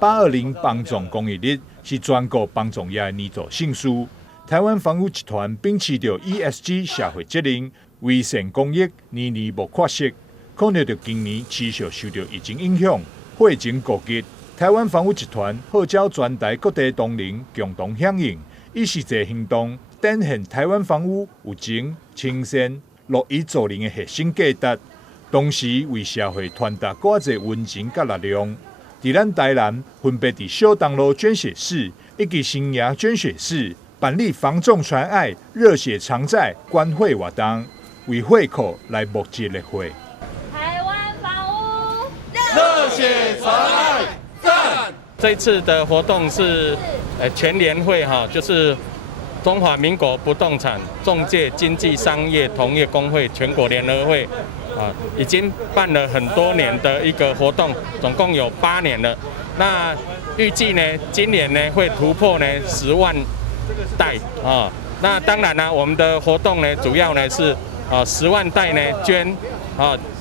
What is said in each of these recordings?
820帮众公益日是全国帮众业的年度盛事。台湾房屋集团秉持着 ESG 社会责任，为善公益，年年无缺席。考虑到今年持续受到疫情影响，会情告急，台湾房屋集团号召全台各地同仁共同响应，以实际行动展现台湾房屋有情、亲善、乐于助人的核心价值，同时为社会传达更多温情甲力量。伫咱台南分别伫小东路捐血室以及新芽捐血室办理防重传爱、热血偿债关会活动，为会口来募集的会。台湾房屋热血传爱赞！这一次的活动是全联会哈，就是中华民国不动产仲介经纪商业同业公会全国联合会啊，已经办了很多年的一个活动，总共有8年了。那预计呢，今年呢会突破呢10万袋啊。那当然呢，我们的活动呢主要呢是10万袋呢捐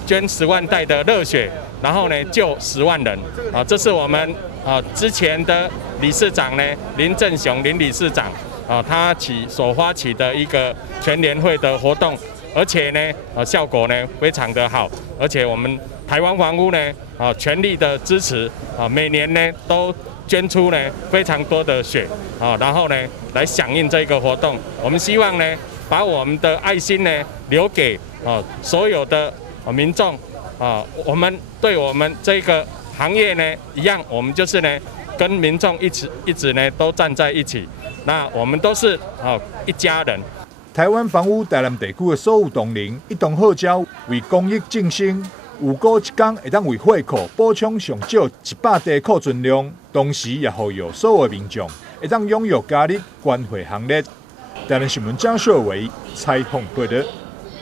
10万袋的热血，然后呢救10万人啊。这是我们之前的理事长呢林正雄林理事长他所发起的一个全联会的活动。而且呢，效果呢非常的好，而且我们台湾房屋呢，全力的支持，每年呢都捐出呢非常多的血，然后呢来响应这个活动。我们希望呢把我们的爱心呢留给所有的民众，我们对我们这个行业呢一样，我们就是呢跟民众一直呢都站在一起，那我们都是一家人。台湾房屋台南地区的所有同仁一同号召为公益尽心，有过一天会当为会库补充上少100袋库存量，同时也呼吁所有民众会当踊跃加入关会行列。台南新闻张硕维采访报道。